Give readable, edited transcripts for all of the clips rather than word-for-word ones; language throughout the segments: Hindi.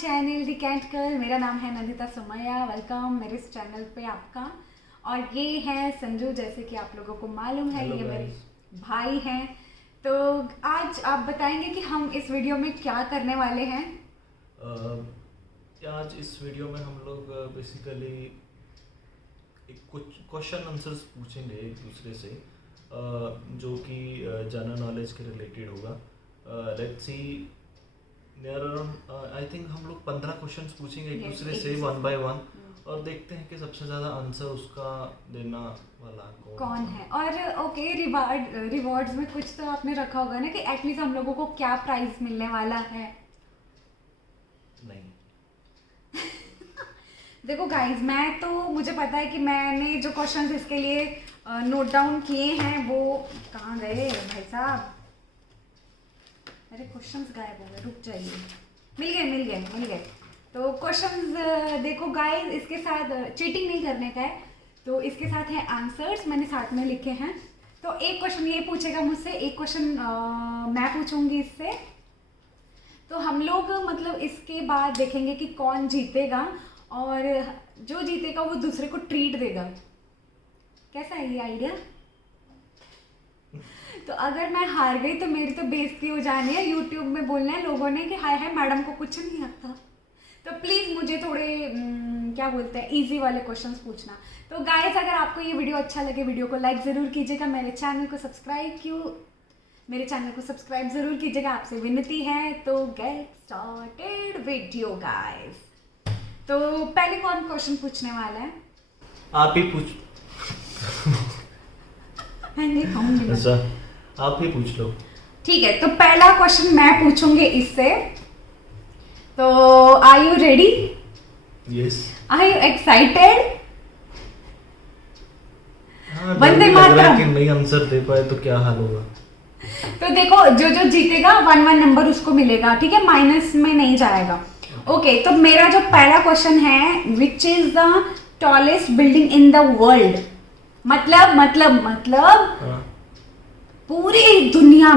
चैनल दी कैंट गर्ल। मेरा नाम है नंदिता सुमैया। वेलकम मेरे इस चैनल पे आपका। और ये है संजू, जैसे कि आप लोगों को मालूम है। ये मेरे भाई हैं। तो आज आप बताएंगे कि हम इस वीडियो में क्या करने वाले हैं। आज इस वीडियो में हम लोग बेसिकली कुछ क्वेश्चन आंसर्स पूछेंगे एक दूसरे से, जो कि जनरल नॉलेज के रिलेटेड होगा। Let's see, there are I think हम लोग 15 क्वेश्चंस पूछेंगे एक दूसरे से वन बाय वन, और देखते हैं कि सबसे ज़्यादा आंसर उसका देना वाला कौन है। और ओके, रिवॉर्ड्स में कुछ तो आपने रखा होगा ना कि एटलीस्ट हम लोगों को क्या प्राइज मिलने वाला है। नहीं देखो गाइज, मुझे पता है कि मैंने जो क्वेश्चंस इसके लिए नोट डाउन किए हैं वो कहाँ गए भाई साहब। अरे क्वेश्चंस गायब हो गए, रुक जाइए। मिल गए। तो क्वेश्चंस देखो गाइज, इसके साथ चीटिंग नहीं करने का है। तो इसके साथ है आंसर्स, मैंने साथ में लिखे हैं। तो एक क्वेश्चन ये पूछेगा मुझसे, एक क्वेश्चन मैं पूछूंगी इससे। तो हम लोग मतलब इसके बाद देखेंगे कि कौन जीतेगा, और जो जीतेगा वो दूसरे को ट्रीट देगा। कैसा है ये आइडिया? तो अगर मैं हार गई तो मेरी तो बेइज्जती हो जानी है, यूट्यूब में बोलना है लोगों ने कि हाय हाय मैडम को कुछ नहीं आता। तो प्लीज़ मुझे थोड़े क्या बोलते हैं, इजी वाले क्वेश्चंस पूछना। तो गाइस, अगर आपको ये वीडियो अच्छा लगे, वीडियो को लाइक ज़रूर कीजिएगा। मेरे चैनल को सब्सक्राइब ज़रूर कीजिएगा, आपसे विनती है। तो गेट स्टार्टेड वीडियो गाइस। तो पहले कौन क्वेश्चन पूछने वाला है? आप ही पूछ। मैं नहीं कहूँगी। अच्छा, आप ही पूछ लो। ठीक है, तो पहला क्वेश्चन मैं पूछूंगी इससे। तो are you ready? Yes. Are you excited? वंदे लग रहा है कि मातरम। नहीं आंसर दे पाए तो क्या हाल होगा। तो देखो, जो जीतेगा 1 नंबर उसको मिलेगा, ठीक है? माइनस में नहीं जाएगा। ओके, तो मेरा जो पहला क्वेश्चन है, which is the tallest building in the world? मतलब पूरी दुनिया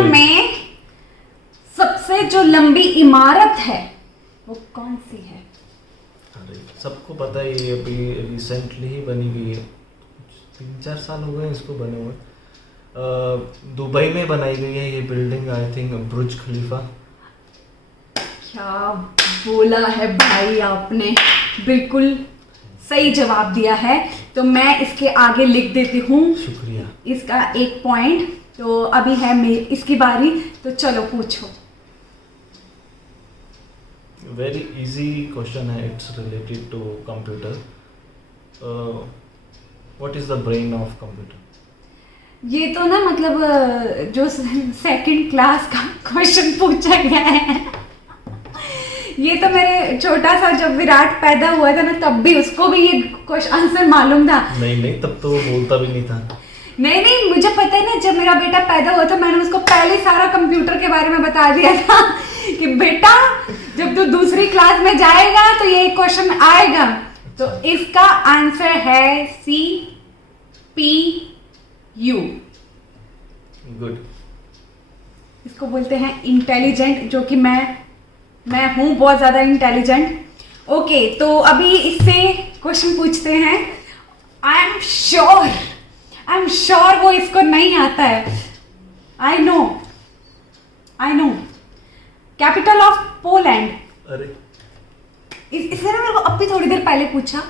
में सबसे जो लंबी इमारत है वो कौन सी है? अरे सबको पता है, ये अभी रिसेंटली ही बनी गई है, 3-4 साल हो गए इसको बने हुए। दुबई में बनाई गई है ये बिल्डिंग, आई थिंक बुर्ज खलीफा। क्या बोला है भाई आपने, बिल्कुल सही जवाब दिया है। तो मैं इसके आगे लिख देती हूँ, शुक्रिया, इसका 1 पॉइंट। तो अभी है इसकी बारी, तो चलो पूछो। वेरी इजी क्वेश्चन है, it's related to computer. What is the brain of computer? ये तो ना मतलब जो सेकंड क्लास का क्वेश्चन पूछा गया है। ये तो मेरे छोटा सा जब विराट पैदा हुआ था ना, तब भी उसको भी ये क्वेश्चन आंसर मालूम था। नहीं, तब तो वो बोलता भी नहीं था। नहीं, मुझे पता है ना, जब मेरा बेटा पैदा हुआ था मैंने उसको पहले सारा कंप्यूटर के बारे में बता दिया था कि बेटा जब तू दूसरी क्लास में जाएगा तो ये क्वेश्चन आएगा। तो इसका आंसर है CPU। गुड। इसको बोलते हैं इंटेलिजेंट, जो कि मैं हूँ बहुत ज़्यादा इंटेलिजेंट। ओके, तो अभी इससे क्वेश्चन पूछते हैं। आई एम श्योर वो इसको नहीं आता है। I know capital of Poland. अरे इसने ना मेरे को अभी थोड़ी देर पहले पूछा,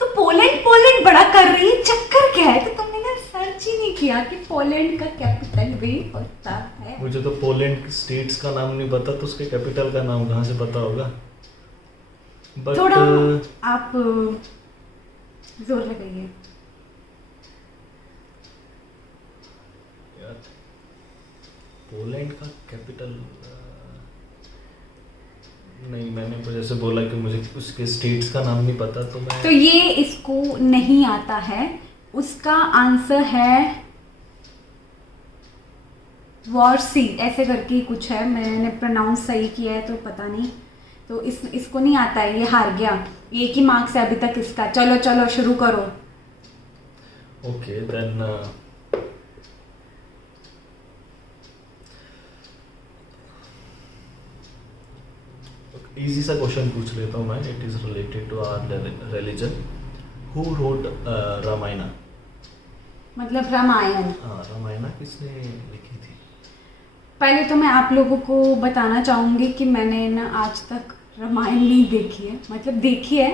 तो पोलैंड बड़ा कर रही है, चक्कर क्या है? तो तुमने ना सर्च ही नहीं किया कि पोलैंड का कैपिटल भी होता है। मुझे तो पोलैंड स्टेट्स का नाम नहीं पता, तो उसके कैपिटल का नाम कहाँ से पता होगा? बट थोड़ा आप जोर लगाइए। पोलैंड का कैपिटल नहीं, मैंने तो जैसे बोला कि मुझे उसके स्टेट्स का नाम नहीं पता, तो ये इसको नहीं आता है। उसका आंसर है वॉर्सी, ऐसे करके कुछ है। मैंने प्रोनाउंस सही किया है तो पता नहीं। तो इसको नहीं आता है, ये हार गया। 1 ही मार्क्स है अभी तक इसका। चलो शुरू करो। ओके देन इजी सा क्वेश्चन पूछ लेता हूँ मैं. It is related to our religion. Who wrote Ramayana? मतलब रामायण. हाँ, रामायणा किसने लिखी थी? पहले तो मैं आप लोगों को बताना चाहूँगी कि मैंने ना आज तक रामायण नहीं देखी है. मतलब देखी है,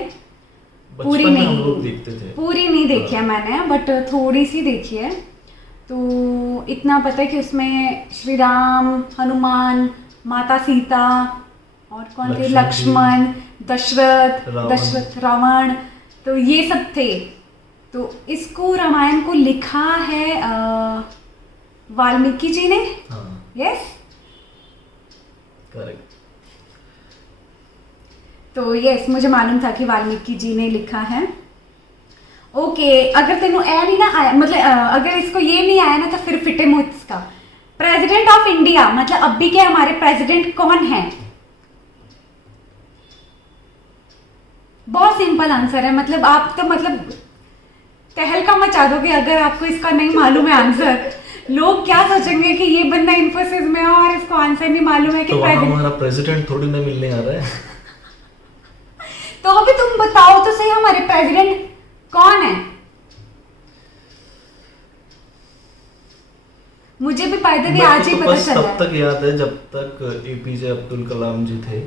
पूरी बचपन में नहीं. हम लोग देखते थे. पूरी नहीं देखी है मैंने, बट थोड़ी सी देखी है. तो इतना पता है कि उसमें श्री राम, हनुमान, माता सीता और कौन थे, लक्ष्मण, दशरथ, रावण, तो ये सब थे. तो इसको रामायण को लिखा है वाल्मीकि जी ने. हाँ, यस, करेक्ट. तो यस, मुझे मालूम था कि वाल्मीकि जी ने लिखा है. ओके, अगर तेनों ए नहीं ना आया, मतलब अगर इसको ये नहीं आया ना तो फिर फिटे मुझ का. प्रेसिडेंट ऑफ इंडिया, मतलब अभी के हमारे प्रेसिडेंट कौन है? बहुत सिंपल आंसर है. मतलब आप तो मतलब तहलका मचा दोगे अगर आपको इसका नहीं मालूम है आंसर. लोग क्या सोचेंगे कि ये बंदा इन्फोसिस में है और इसको आंसर नहीं मालूम है कि तो वहाँ हमारा प्रेसिडेंट थोड़ी ना मिलने आ रहा है. तो अभी तुम बताओ तो सही, हमारे प्रेसिडेंट कौन है? मुझे भी पायदे भी आज ही तो पता बस चला. तब तक याद है जब तक एपीजे अब्दुल कलाम जी थे,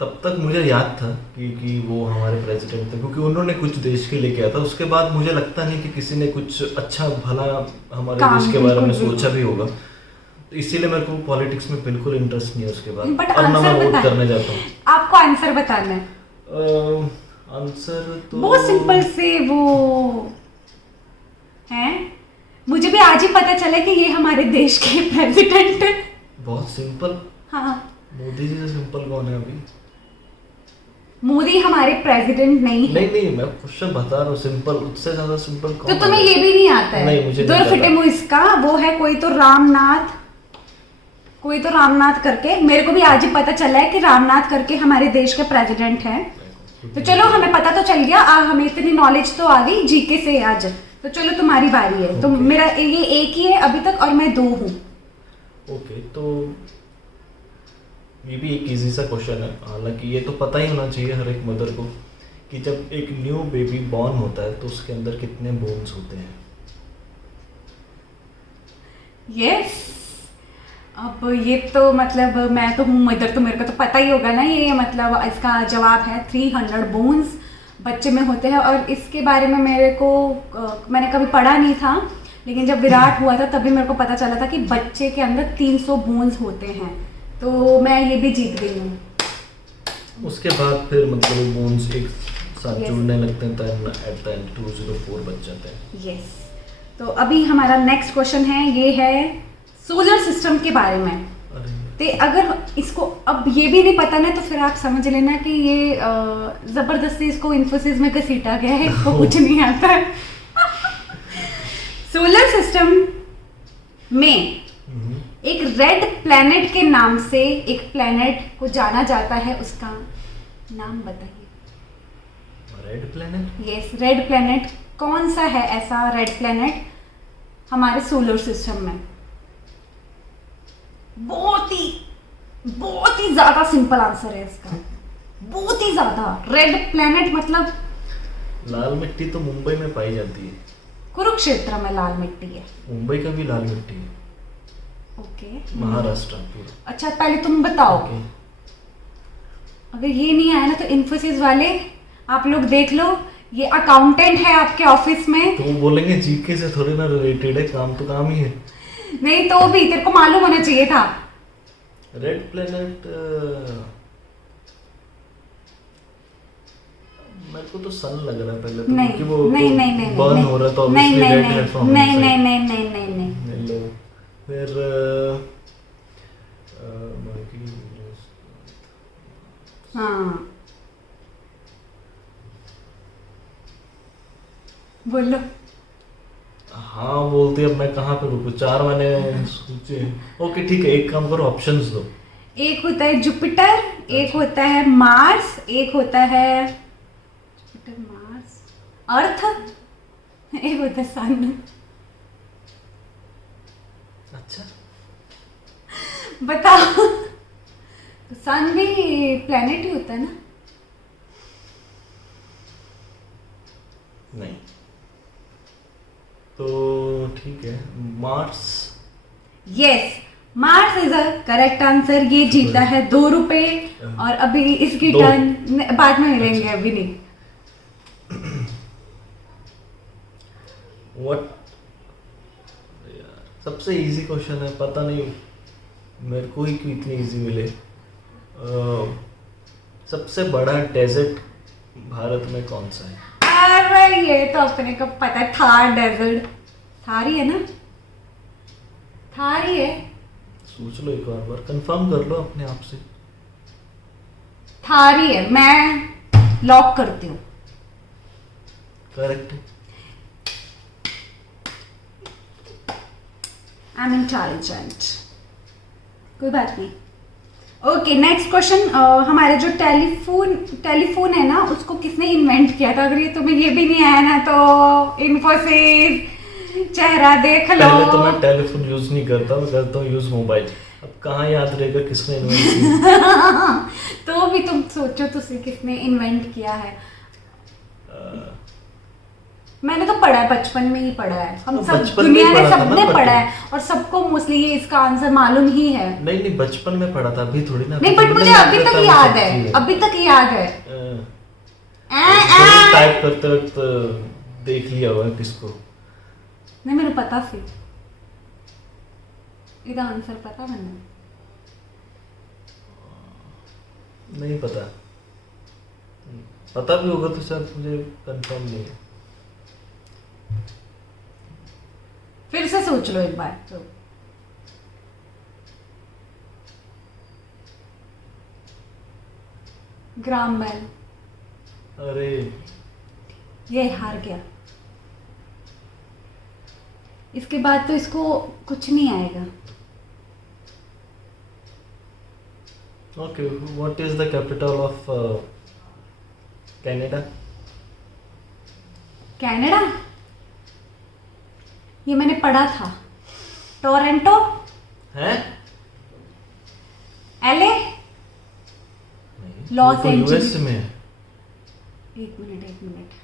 तब तक मुझे याद था कि वो हमारे प्रेसिडेंट थे, क्योंकि उन्होंने कुछ देश के लिए किया था. उसके बाद मुझे लगता नहीं कि किसी ने कुछ अच्छा भला हमारे काम देश के बारे में बिल्कुल सोचा भी होगा. तो इसीलिए मेरे को पॉलिटिक्स में बिल्कुल इंटरेस्ट नहीं है उसके बाद. बट अब ना मैं आंसर वोट करने जाता हूँ. आपको आंसर बताना है. आंसर तो बहुत सिंपल से वो हैं. मुझे भी आज ही पता चला कि ये हमारे देश के प्रेसिडेंट. बहुत सिंपल. हाँ, मोदी जी से सिंपल कौन है अभी? मोदी हमारे प्रेसिडेंट नहीं है. नहीं, मैं क्वेश्चन बता रहा हूँ. सिंपल, उससे ज्यादा सिंपल कौन तो है? तुम्हें ये भी नहीं आता है? नहीं, मुझे दो नहीं फिटे पता. मुंह इसका वो है कोई तो रामनाथ करके. मेरे को भी आज ही पता चला है कि रामनाथ करके हमारे देश के प्रेसिडेंट हैं. तो चलो, हमें पता तो चल गया. हमें इतनी नॉलेज तो आ गई जीके से आज. तो चलो तुम्हारी बारी है. तो Okay. मेरा ये एक ही है अभी तक और मैं 2 हूँ. ओके, तो ये भी एक इजी सा क्वेश्चन है. हालांकि ये तो पता ही होना चाहिए हर एक मदर को कि जब एक न्यू बेबी बॉर्न होता है तो उसके अंदर कितने बोन्स होते हैं. यस. अब ये तो मतलब मैं तो हूँ मदर, तो मेरे को तो पता ही होगा ना. ये मतलब इसका जवाब है 300 बोन्स बच्चे में होते हैं. और इसके बारे में मैंने कभी पढ़ा नहीं था, लेकिन जब विराट हुआ था तभी मेरे को पता चला था कि बच्चे के अंदर 300 बोन्स होते हैं. तो मैं ये भी जीत गई हूँ. उसके बाद फिर मतलब वो बोन्स एक साथ Yes. जुड़ने लगते हैं, तो एट द एंड 204 बच जाते हैं. यस. तो अभी हमारा नेक्स्ट क्वेश्चन है, ये है सोलर सिस्टम के बारे में. अरे, तो अगर इसको अब ये भी नहीं पता ना तो फिर आप समझ लेना कि ये जबरदस्ती इसको इन्फोसिस में घसीटा गया है. इसको कुछ नहीं आता है. सोलर सिस्टम में एक रेड प्लैनेट के नाम से एक प्लैनेट को जाना जाता है. उसका नाम बताइए. Red planet? Yes, red planet. कौन सा है ऐसा रेड प्लैनेट हमारे सोलर सिस्टम में? बहुत ही ज्यादा सिंपल आंसर है इसका. बहुत ही ज्यादा. रेड प्लैनेट मतलब लाल मिट्टी तो मुंबई में पाई जाती है. कुरुक्षेत्र में लाल मिट्टी है. मुंबई का भी लाल मिट्टी है. ओके. महाराष्ट्र पूरा. अच्छा, पहले तुम बताओ. ओके. अगर ये नहीं आया ना तो इन्फोसिस वाले आप लोग देख लो. ये अकाउंटेंट है आपके ऑफिस में. तो वो बोलेंगे जीके से थोड़ी ना रिलेटेड है, काम तो काम ही है. नहीं तो भी तेरे को मालूम होना चाहिए था. रेड प्लेनेट मेरे को तो सन लग रहा है पहले तो, नहीं क्योंकि वो नहीं तो नहीं नहीं बर्न नहीं हो रहा है तो नहीं obviously नहीं red नहीं है from नहीं inside. नहीं नहीं नहीं नहीं नहीं. लो, फिर हाँ, बोलो. हाँ बोलती. अब मैं कहाँ पे रुकूं? 4 मैंने सोचे. ओके ठीक है, एक काम करो, ऑप्शंस दो. एक होता है जुपिटर, एक होता है मार्स, एक होता है जुपिटर, मार्स, अर्थ, एक होता है सन. अच्छा, बताओ. तो सन भी प्लेनेट ही होता है ना? नहीं। तो ठीक है, Mars. Yes, Mars is a correct answer. ये जीता है 2 रुपए और अभी इसकी 2 टर्न बाद में मिलेंगे, अभी नहीं। व्हाट, सबसे इजी क्वेश्चन है, पता नहीं मेरे को ही क्यों इतनी इजी मिले। सबसे बड़ा डेजर्ट भारत में कौन सा है? अरे ये तो अपने को पता है, थार डेजर्ट। थार ही है ना? थार ही है। सोच लो एक बार, कंफर्म कर लो अपने आप से। थार ही है, मैं लॉक करती हूँ। करेक्ट। आई एम इंटेलिजेंट, कोई बात नहीं। Okay, next question. हमारे जो टेलीफोन है ना, उसको किसने इन्वेंट किया था? अगर ये तुम्हें ये भी नहीं आया ना तो इन्फोसिस, चेहरा देख लो। पहले तो मैं टेलीफोन यूज नहीं करता, मैं करता हूँ यूज मोबाइल। अब कहाँ याद रहेगा किसने इन्वेंट किया? तो भी तुम सोचो तुझे किसने इन्वेंट किया है। मैंने तो पढ़ा है, बचपन में ही पढ़ा है। हम तो सब बचपन में दुनिया में पढ़ा था सबने ना, पढ़ा है और सबको मोस्टली ये इसका आंसर मालूम ही है। नहीं बचपन में पढ़ा था, अभी थोड़ी ना। नहीं, बट मुझे अभी तक याद है, अभी तक याद है। टाइप करते वक्त देख लिया होगा किसको। नहीं, मैंने पता सी इसका आंसर पता मैंने। नहीं पता, पता भी होगा तो शायद मुझे कंफर्म नहीं है। फिर से सोच लो एक बार तो। Graham Bell. अरे ये हार गया, इसके बाद तो इसको कुछ नहीं आएगा। Okay, what is the capital of Canada? Canada, ये मैंने पढ़ा था। टोरंटो, हैं? LA, Los Angeles. यूएस में है। एक मिनट।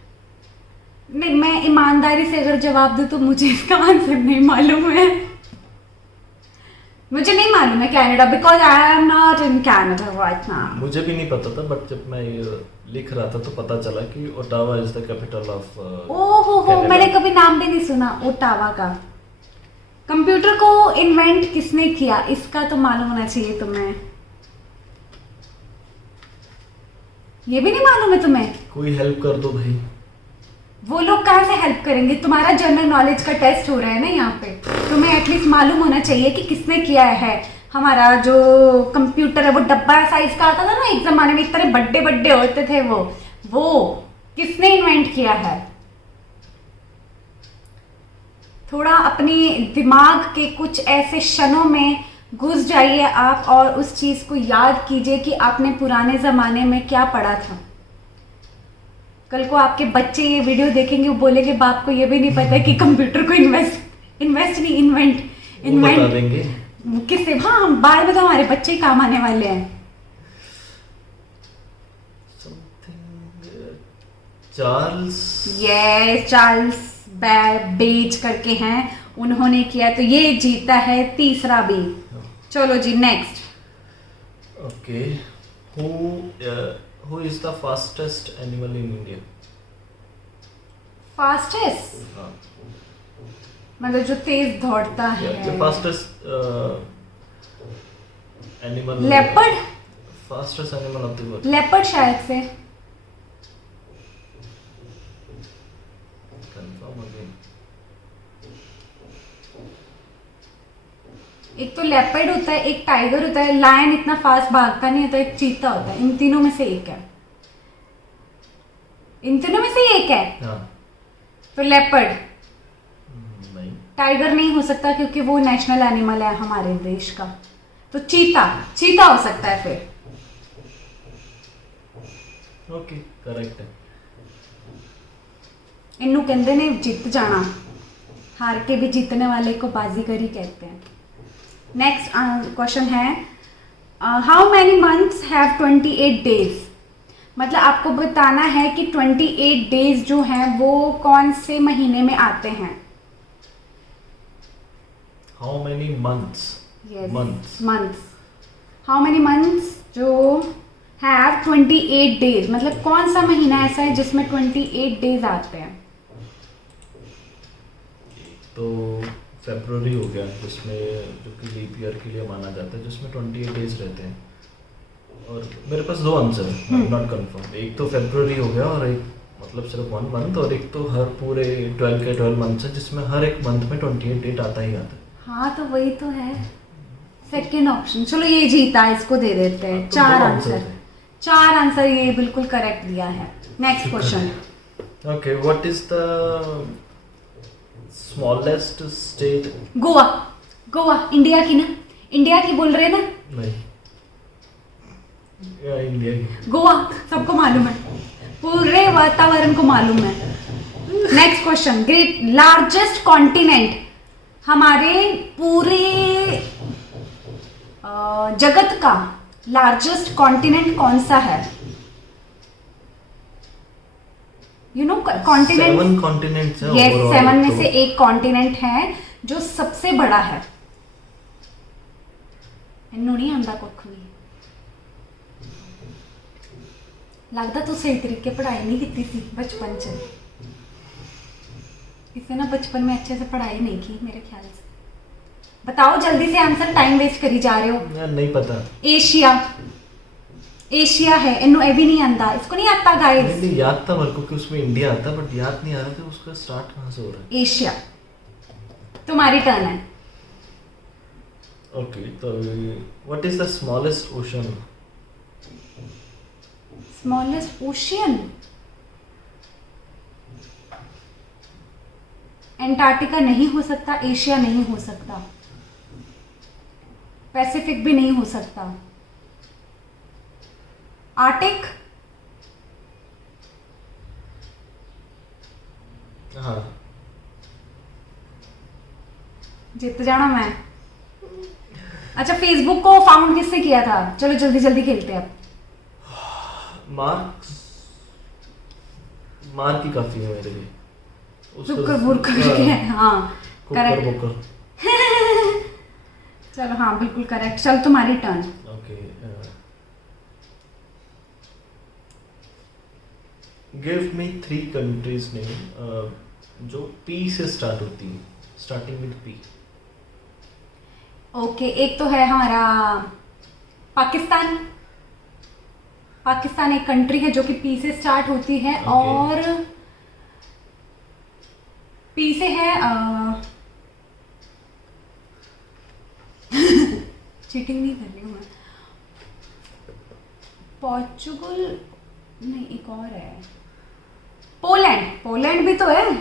नहीं, मैं ईमानदारी से अगर जवाब दूं तो मुझे इसका आंसर नहीं मालूम है। मुझे नहीं मालूम है Canada, because I am not in Canada right now. मुझे भी नहीं पता था, बट जब मैं ये लिख रहा था तो पता चला कि Ottawa is the capital of ओहो, मैंने कभी नाम भी नहीं सुना ओटावा का। कंप्यूटर को इन्वेंट किसने किया, इसका तो मालूम होना चाहिए तुम्हें। ये भी नहीं मालूम है तुम्हें? कोई हेल्प कर दो भाई। वो लोग कहाँ से हेल्प करेंगे? तुम्हारा जनरल नॉलेज का टेस्ट हो रहा है ना यहाँ पे, तुम्हें एटलीस्ट मालूम होना चाहिए कि किसने किया है। हमारा जो कंप्यूटर है वो डब्बा साइज का आता था ना एक जमाने में, इतने बड़े बड़े होते थे वो किसने इन्वेंट किया है? थोड़ा अपनी दिमाग के कुछ ऐसे क्षणों में घुस जाइए आप और उस चीज को याद कीजिए कि आपने पुराने जमाने में क्या पढ़ा था। कल को आपके बच्चे ये वीडियो देखेंगे, वो बोलेंगे बाप को ये भी नहीं पता कि कंप्यूटर को इन्वेंट बता देंगे किससे। हाँ, हम बाद में तो हमारे बच्चे ही काम आने वाले हैं। चार्ल्स बेज करके हैं, उन्होंने किया, तो ये जीता है तीसरा भी। चलो जी, next. Okay, who is the fastest animal in India? Fastest मतलब जो तेज दौड़ता है। the fastest animal. Leopard. Fastest animal of the world. Leopard शायद से। Confirm again. एक तो लेपर्ड होता है, एक टाइगर होता है, लायन इतना फास्ट भागता नहीं होता, एक चीता होता है। इन तीनों में से एक है। इन तीनों में से एक है। हाँ। तो लेपर्ड। नहीं। टाइगर नहीं हो सकता क्योंकि वो नेशनल एनिमल है हमारे देश का। तो चीता हो सकता है फिर। ओके, करेक्ट है। इन्नू कहते ने जीत जाना, हार के भी जीतने वाले को बाजीगर ही कहते हैं। नेक्स्ट क्वेश्चन है, how many months have 28 days, मतलब आपको बताना है कि 28 डेज जो हैं वो कौन से महीने में आते हैं। How many months? Months. Months, how many months जो हैव 28 डेज, मतलब कौन सा महीना ऐसा है जिसमें 28 डेज आते हैं। तो फरवरी हो गया, जिसमें जो कि लीप ईयर के लिए माना जाता है, जिसमें 28 डेज रहते हैं। और मेरे पास दो आंसर है, नॉट कंफर्म। एक तो फरवरी हो गया और एक मतलब सिर्फ 1 मंथ, और एक तो हर पूरे 12 के 12 मंथ है, जिसमें हर एक मंथ में 28 डेट आता ही आता है। हाँ तो वही तो है सेकंड ऑप्शन। चलो ये जीता, इसको दे देते हैं। तो चार दो आंसर, आंसर थे। चार आंसर ये बिल्कुल करेक्ट दिया है। Next question. Okay, what is the smallest state? Goa, Goa India की ना, इंडिया की बोल रहे ना। नहीं, या इंडिया की। गोवा सबको मालूम है, पूरे वातावरण को मालूम है। Next question. Great largest continent, हमारे पूरे जगत का लार्जेस्ट कॉन्टिनेंट कौन सा है। यू नो कॉन्टिनेंट, 7 कॉन्टिनेंट्स हैं यस, overall 7 में तो। से एक कॉन्टिनेंट है जो सबसे बड़ा है। इन्नू नहीं आंदा कुछ भी, लगता तू सही तरीके पढ़ाई नहीं की थी बचपन च। इसे ना बचपन में अच्छे से पढ़ाई नहीं की मेरे ख्याल से। बताओ जल्दी से आंसर, टाइम वेस्ट करी जा रहे हो। यार नहीं पता। एशिया, एशिया है। इन्नू ए भी नहीं आंदा, इसको नहीं आता गाइस। नहीं, याद था मेरे को कि उसमें इंडिया आता, बट याद नहीं आ रहा था उसका स्टार्ट कहाँ से हो रहा है। एशिया। तुम्हारी टर्न है। ओके, तो what is the smallest ocean? Smallest ocean, Antarctica नहीं हो सकता, एशिया नहीं हो सकता, पैसिफिक भी नहीं हो सकता, आर्टिक। हाँ, जीत जाना मैं। अच्छा, फेसबुक को फाउंड किससे किया था? चलो जल्दी जल्दी खेलते हैं अब। मार्क ही काफी है मेरे लिए। जुकरबर्ग करके है, हाँ कुकर करेक्ट। बुकर। चलो हाँ बिल्कुल करेक्ट। चल तुम्हारी turn. Okay, give me 3 countries name जो पी से स्टार्ट होती है, स्टार्टिंग विद पी। ओके, एक तो है हमारा पाकिस्तान। पाकिस्तान एक कंट्री है जो कि पी से स्टार्ट होती है। Okay. और पी से है चीटिंग नहीं कर रही हूँ मैं। पोर्चुगल नहीं, एक और है पोलैंड। पोलैंड भी तो है,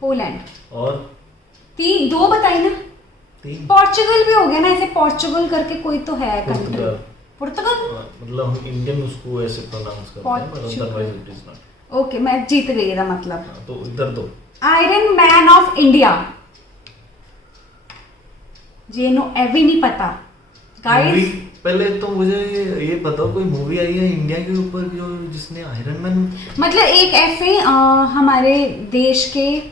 पोलैंड। और 2 बताई ना। 3 पोर्चुगल भी हो गया ना, ऐसे पोर्चुगल करके कोई तो है कंट्री। पुर्तगाल। पुर्तगाल। मतलब हम इंडियन उसको ऐसे प्रोनाउंस करते हैं, but Portugal. otherwise it is not। Okay, मैं जीत गई था मतलब। हाँ, तो इधर दो। आयरन मैन ऑफ इंडिया, जेनो एवी नहीं पता मूवी, गाइस। पहले तो मुझे ये बताओ कोई मूवी आई है इंडिया के ऊपर जो जिसने आयरन मैन। मतलब एक ऐसे हमारे देश के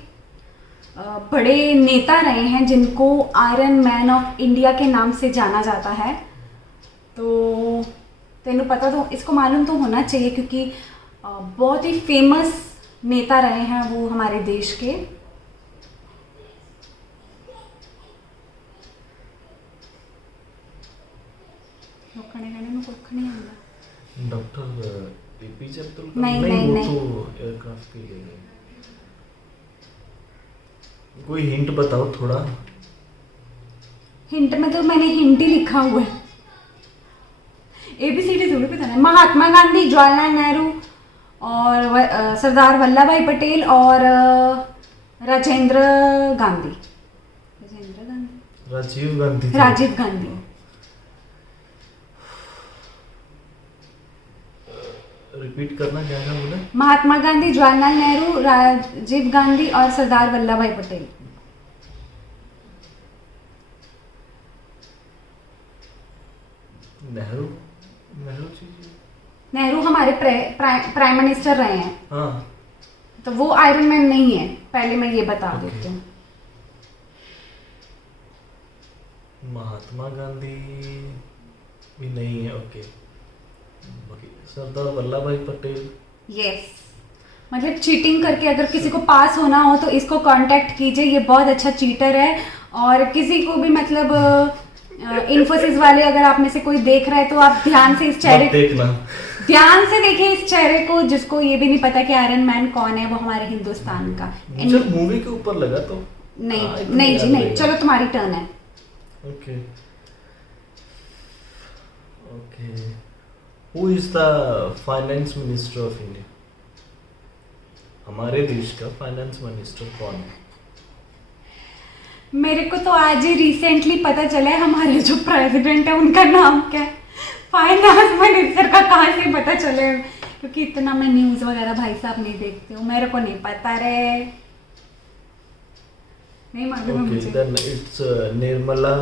बड़े नेता रहे हैं जिनको आयरन मैन ऑफ इंडिया के नाम से जाना जाता है। तो तेनू पता तो, इसको मालूम तो होना चाहिए क्योंकि बहुत ही फेमस नेता रहे हैं वो हमारे देश के। Doctor APJ Abdul Kalam. नहीं, वो नहीं। तो एयरक्राफ्ट के लिए गए। कोई हिंट बताओ थोड़ा। हिंट में तो मैंने हिंट ही लिखा हुआ है, ABCD थोड़ी पता है। महात्मा गांधी, जवाहरलाल नेहरू और सरदार वल्लभ भाई पटेल और राजेंद्र गांधी। राजीव गांधी। राजीव गांधी। रिपीट करना, क्या क्या बोला? महात्मा गांधी, जवाहरलाल नेहरू, राजीव गांधी और सरदार वल्लभ भाई पटेल। नेहरू नेहरू जी नेहरू हमारे प्राइम मिनिस्टर रहे हैं, हाँ तो वो आयरन मैन नहीं है, पहले मैं ये बता Okay. देती हूँ। महात्मा गांधी भी नहीं है। ओके सरदार वल्लभ भाई पटेल। यस, मतलब चीटिंग करके अगर किसी को पास होना हो तो इसको कांटेक्ट कीजिए, ये बहुत अच्छा चीटर है। और किसी को भी मतलब इन्फोसिस वाले अगर आप में से कोई देख रहा है तो आप ध्यान से इस मत चेहरे देखना। ध्यान से देखिए इस चेहरे को, जिसको ये भी नहीं पता कि आयरन मैन कौन है, वो हमारे हिंदुस्तान का। मुझे मूवी के ऊपर लगा तो नहीं हाँ, इतना नहीं याद जी नहीं, रहेगा। चलो तुम्हारी टर्न है। Okay okay who is the finance minister of India? हमारे देश का फाइनेंस मिनिस्टर कौन है? मेरे को तो आज ही रिसेंटली पता चला है, हमारे जो प्रेसिडेंट है उनका नाम क्या है। फाइनेंस मिनिस्टर का कहाँ से पता चले, क्योंकि इतना मैं न्यूज़ वगैरह भाई साहब नहीं देखती हूँ, मेरे को नहीं पता रे, नहीं मालूम है ओके मुझे। देन इट्स निर्मला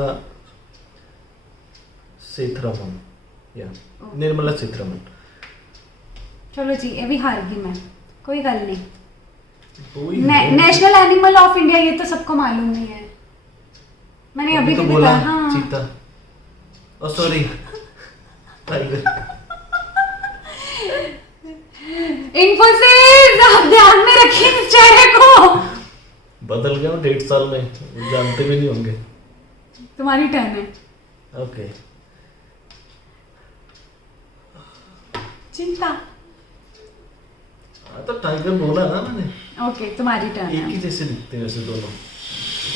सीतारमन या निर्मला सीतारमन। चलो जी, अभी हार गई मैं, कोई गल नहीं। कोई नहीं। नेशनल एनिमल ऑफ इंडिया ये तो सबको मालूम नहीं है, मैंने अभी तो भी बोला बताया। हाँ चीता। ओ सॉरी टाइगर। इन्फोसिस, आप ध्यान में रखिए इस चेहरे को। बदल गया 1.5 साल में, जानते भी नहीं होंगे। तुम्हारी टर्न है। ओके चिंता। हाँ तो टाइगर बोला ना मैंने। ओके तुम्हारी टर्न एक ही है। जैसे दिखते हैं वैसे दोनों।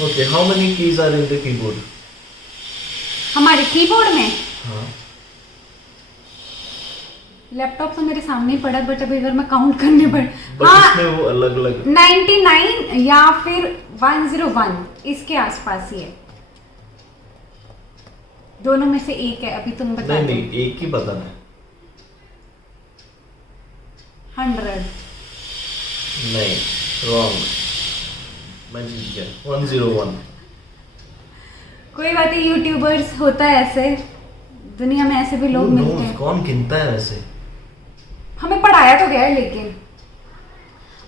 Okay how many keys are in the keyboard? हमारे कीबोर्ड में हाँ लैपटॉप तो मेरे सामने ही पड़ा, बट अभी अगर मैं काउंट करने पड़ बट हाँ इसमें वो अलग अलग 99 या फिर 101 इसके आसपास ही है, दोनों में से एक है, अभी तुम बता नहीं दो। नहीं एक ही पता है। 100। नहीं रॉन्ग, मैं जीत गया 101। कोई बात नहीं, यूट्यूबर्स होता है ऐसे, दुनिया में ऐसे भी लोग Who मिलते knows? हैं। कौन गिनता है वैसे? हमें पढ़ाया तो गया है लेकिन।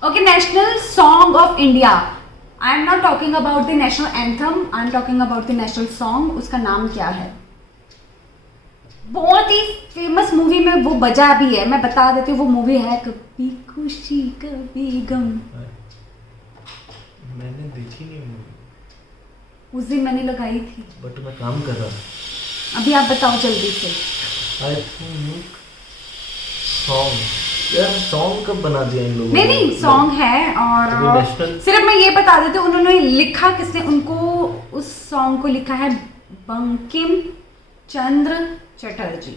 Okay, national song of India, I am not talking about the national anthem, I am talking about the national song, उसका नाम क्या है? बहुत ही फेमस मूवी में वो बजा भी है, मैं बता देती हूँ वो मूवी है कभी खुशी कभी गम। मैंने देखी नहीं मूवी, उस दिन मैंने लगाई थी, बट मैं काम कर रहा था। अभी आप बताओ जल्दी से। I think song. यार सॉन्ग कब बना दिया इन लोगों नहीं ने? नहीं, सॉन्ग है। अभी और national- सिर्फ मैं ये बता देती हूँ, उन्होंने लिखा किसने, उनको उस सॉन्ग को लिखा है बंकिम चंद्र चटर्जी।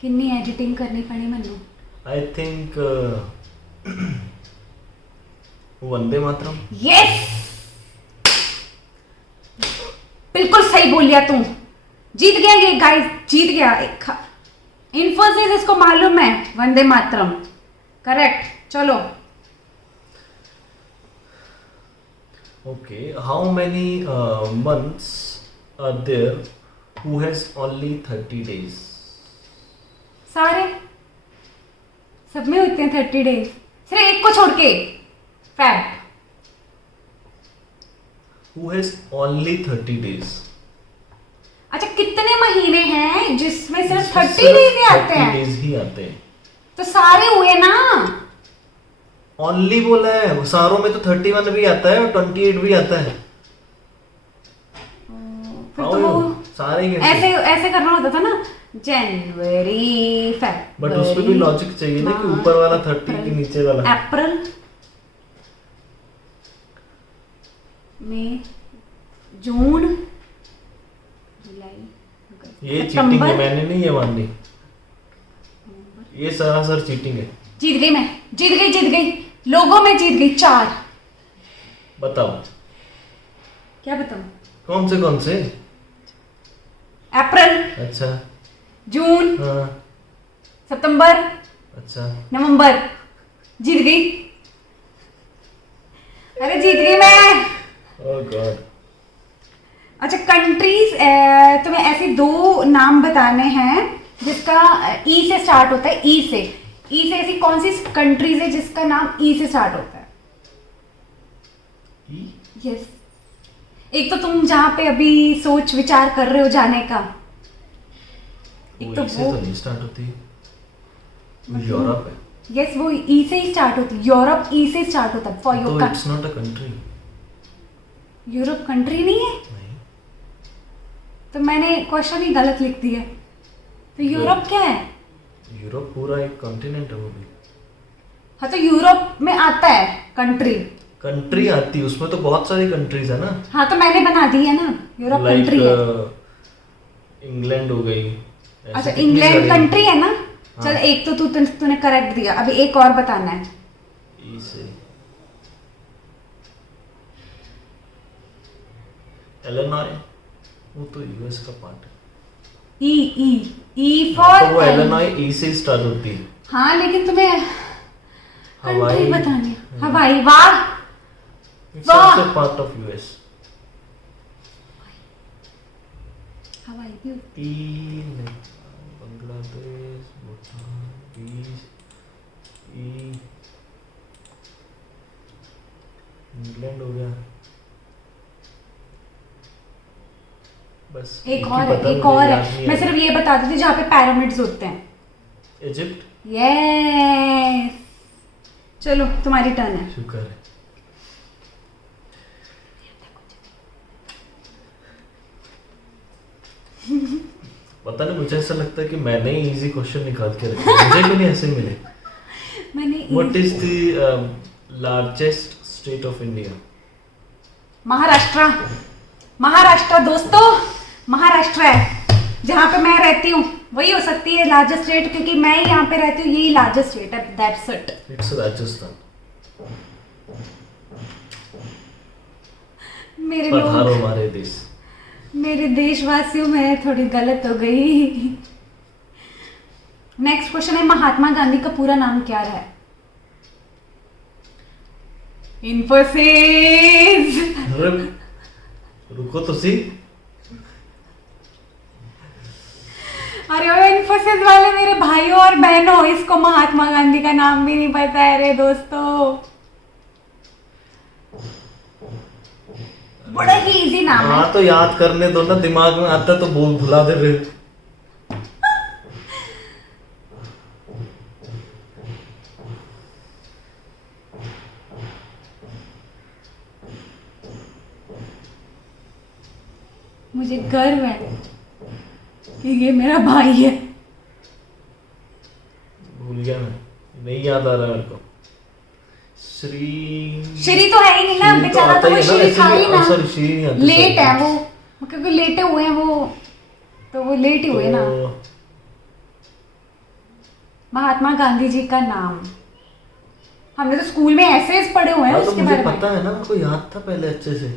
कितनी एडिटिंग करनी पड़ी मैनू। I think Vande Mataram. Yes, बिल्कुल सही बोल लिया तू, जीत गया ये गाइस, जीत गया। इन्फोसिस इसको मालूम है, वंदे मातरम करेक्ट। चलो okay how many months are there who has only 30 days? सारे सब में होते हैं 30 डेज, सिर्फ एक को छोड़ के, fab. Who has only 30 days? अच्छा, कितने महीने हैं जिसमें सिर्फ 30 डेज ही आते 30 हैं? days ही आते हैं। तो सारे हुए ना। ओनली बोला है, सारों में तो 31 भी आता है और 28 भी आता है। फिर How तो you? वो सारे ऐसे ऐसे करना होता था ना, जनवरी फरवरी। बट उसमें भी लॉजिक चाहिए ना कि ऊपर वाला 30 के नीचे वाला। अप्रैल मई जून जुलाई ये अगस्त, चीटिंग है, सितंबर। मैंने नहीं ये माननी, ये सरासर चीटिंग है। जीत गई मैं, जीत गई लोगों में जीत गई। 4। बताओ क्या बताऊं? कौन से? अप्रैल, अच्छा जून, हाँ सितंबर, अच्छा नवंबर। जीत गई, अरे जीत गई मैं। ओह गॉड। अच्छा कंट्रीज, तुम्हें ऐसे 2 नाम बताने हैं जिसका ई से स्टार्ट होता है। ई से ऐसी कौन सी कंट्रीज है जिसका नाम ई से स्टार्ट होता है? ई? यस। एक तो तुम जहाँ पे अभी सोच विचार कर रहे हो जाने का, एक तो से वो तो नहीं स्टार्ट होती, यूरोप है। यस, वो ई से ही स्टार्ट होती है। यूरोप ई से स्टार्ट होता है। फॉर तो your it's not a country. Europe country नहीं है नहीं। तो मैंने क्वेश्चन ही गलत लिख दिया। तो यूरोप क्या है? यूरोप पूरा एक कॉन्टिनेंट है वो भी। हाँ तो यूरोप में आता है कंट्री। कंट्री आती है उसमें तो बहुत सारी कंट्रीज है ना। हाँ तो मैंने बना दी है ना, यूरोप लाइक कंट्री है। इंग्लैंड हो गई। ऐसे अच्छा कितनी इंग्लैंड सारी- कंट्री है ना। हाँ। चल एक तो तूने करेक्ट दिया, अभी एक और बताना है। ई से इलिनॉय, वो तो यूएस का पार्ट है। ई हाँ, तो वो फॉर इलिनॉय ई से स्टार्ट होती है। हाँ लेकिन तुम्हें हवाई कंट्री बतानी है। हवाई, वाह। इट्स वाह। Also part of US. हवाई भी तीन बांग्लादेश, भूटान, इंग्लैंड हो गया। बस एक ही और पता है, एक मुझे और याद है। नहीं मैं आ रहा। सिर्फ ये बता देती जहाँ पे पैरामिड्स होते हैं। इजिप्ट। यस, चलो तुम्हारी टर्न है। शुक्र है। पता नहीं, मुझे ऐसा लगता है कि मैंने ही इजी क्वेश्चन निकाल के रखे, मुझे क्यों नहीं ऐसे मिले। मैंने what is the largest state of India? Maharashtra. Maharashtra दोस्तों, महाराष्ट्र है जहाँ पे मैं रहती हूँ, वही हो सकती है लार्जेस्ट स्टेट, क्योंकि मैं ही यहाँ पे रहती हूँ, यही लार्जेस्ट स्टेट है। That's it. इट्स राजस्थान। मेरे पधारो लोग, हमारे देश। मेरे देशवासियों में थोड़ी गलत हो गई। नेक्स्ट क्वेश्चन है, महात्मा गांधी का पूरा नाम क्या है? इन्फोसिस। अरे रुको तो सी। अरे ओ इन्फोसिस वाले मेरे भाइयों और बहनों, इसको महात्मा गांधी का नाम भी नहीं पता है रे दोस्तों। बड़ा ही इजी नाम है। हाँ तो याद करने दो ना, दिमाग में आता तो बोल भुला दे रहे। मुझे गर्व है कि ये मेरा भाई है। भूल गया मैं, नहीं याद आ रहा मेरे को। श्री तो है ही नहीं ना, श्री तो बेचारा आता तो वो ही है ना, श्री था ही इसीलिए- ना। सॉरी श्री नहीं आता, लेट sorry। है वो, क्योंकि लेटे हुए हैं वो, तो वो लेट ही हुए ना। तो महात्मा गांधी जी का नाम हमने तो स्कूल में ऐसे पढ़े हुए हैं हाँ, तो उसके मुझे बारे में। पता है ना, मेरे को याद था पहले अच्छे से।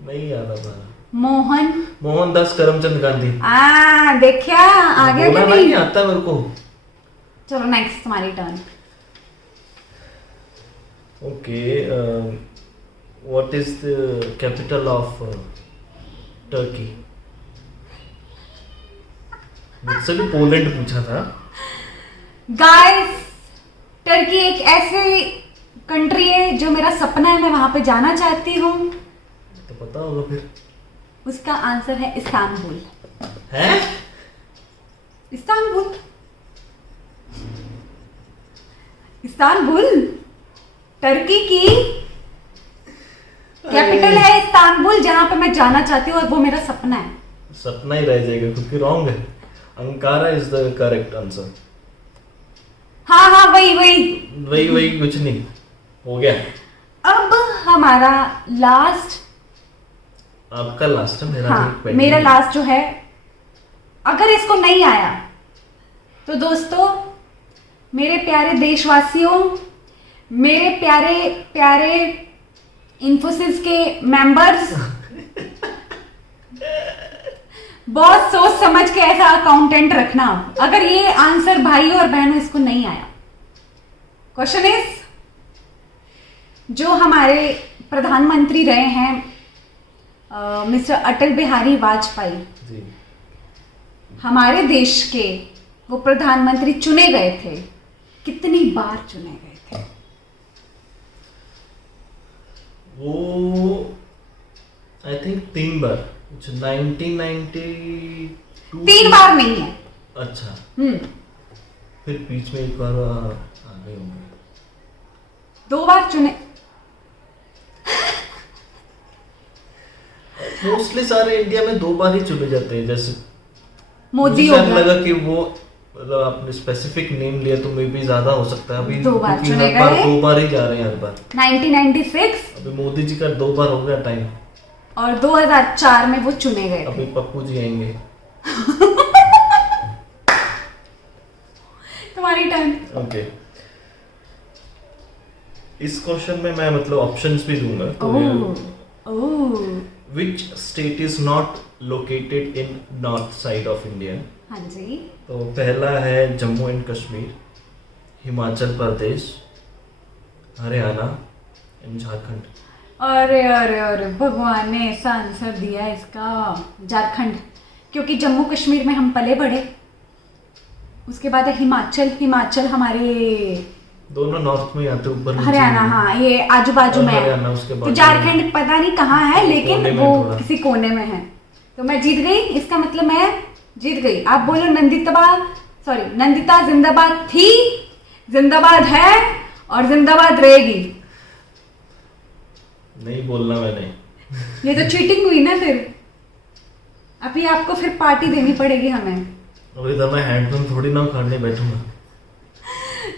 नहीं याद आ रहा। मोहनदास करमचंद गांधी। देखा आ गया बोला कि ना, नहीं? नहीं आता मेरे को। चलो नेक्स्ट तुम्हारी turn. Okay, what is the capital of Turkey? मुझसे भी पोलैंड पूछा था। गाइस, टर्की एक ऐसी कंट्री है जो मेरा सपना है, मैं वहां पे जाना चाहती हूँ। तो पता होगा फिर। उसका आंसर है इस्तांबुल। है? इस्तांबुल, इस्तांबुल टर्की की कैपिटल है इस्तांबुल, जहां पे मैं जाना चाहती हूँ और वो मेरा सपना है। सपना ही रह जाएगा क्योंकि रॉन्ग है। Ankara is the correct answer. हाँ हाँ वही वही। वही कुछ नहीं हो गया। अब हमारा लास्ट, आपका लास्ट है, मेरा हाँ एक pending मेरा है। लास्ट जो है, अगर इसको नहीं आया तो दोस्तों, मेरे प्यारे देशवासियों, मेरे प्यारे प्यारे इन्फोसिस के मेंबर्स, बहुत सोच समझ के ऐसा अकाउंटेंट रखना। अगर ये आंसर भाई और बहनों इसको नहीं आया, क्वेश्चन इज, जो हमारे प्रधानमंत्री रहे हैं मिस्टर अटल बिहारी वाजपेयी, जी हमारे देश के वो प्रधानमंत्री चुने गए थे, कितनी बार चुने गए थे? वो आई थिंक 3 बार, 1992। 3 बार नहीं है। अच्छा, हम्म, फिर बीच में एक बार आ गए होंगे। 2 बार चुने। मोस्टली सारे इंडिया में 2 बार ही चुने जाते हैं। जैसे मोदी मुझे हो शायद गया। लगा कि वो मतलब आपने स्पेसिफिक नेम लिया तो मे बी ज्यादा हो सकता है। अभी 2 बार क्योंकि चुने हर बार गए। 2 बार ही जा रहे हैं हर बार। 1996 अभी मोदी जी का 2 बार हो गया टाइम। और 2004 में वो चुने गए अभी थे। पप्पू जी आएंगे। तुम्हारी टर्न। ओके, इस क्वेश्चन में मैं मतलब ऑप्शंस भी दूंगा। तो oh, which state is not located in north side of India? हाँ जी। तो पहला है जम्मू एंड कश्मीर, हिमाचल प्रदेश, हरियाणा एंड झारखंड। अरे अरे अरे, भगवान ने ऐसा आंसर दिया है इसका, झारखंड। क्योंकि जम्मू कश्मीर में हम पले बढ़े। उसके बाद है हिमाचल। हिमाचल हमारे दोनों नॉर्थ में आते, ऊपर नीचे हरियाणा, में। हाँ ये आजू बाजू और में है। हरियाणा उसके तो बाद झारखंड पता नहीं कहाँ है, लेकिन कोने में वो थोड़ा। किसी कोने में है। तो मैं जीत गई, इसका मतलब मैं जीत गई। आप बोलो नंदिता जिंदाबाद थी, जिंदाबाद है और जिंदाबाद रहेगी। नहीं बोलना मैंने। ये तो चीटिंग हुई ना फिर। अभी आपको फिर पार्टी देनी पड़ेगी हमें। और इधर मैं हैंडपंप थोड़ी ना उखाड़ने बैठूंगा।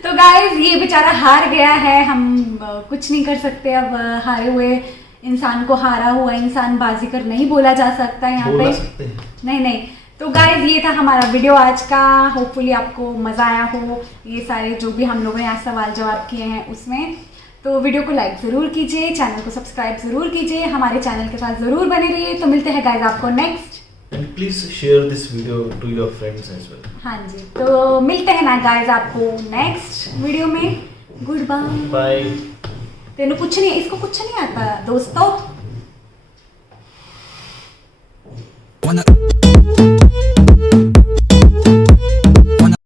तो गाइस, ये बेचारा हार गया है। हम कुछ नहीं कर सकते अब। हारे हुए इंसान को हारा हुआ इंसान बाजीगर नहीं बोला जा सकता यहाँ बोल पे। सकते हैं। नहीं। तो गाइस, ये था हमारा वीडियो आज का। होपफुली आपको मज़ा आया हो, ये सारे जो भी हम लोगों ने आज सवाल जवाब किए हैं उसमें। तो वीडियो को लाइक ज़रूर कीजिए, चैनल को सब्सक्राइब ज़रूर कीजिए, हमारे चैनल के साथ ज़रूर बने रहिए। तो मिलते हैं गाइस आपको next. And please share this video to your friends as well. हाँ जी, तो मिलते हैं ना गाइस आपको नेक्स्ट वीडियो में। Good bye. बाय। तेनू कुछ नहीं, इसको कुछ नहीं आता दोस्तों।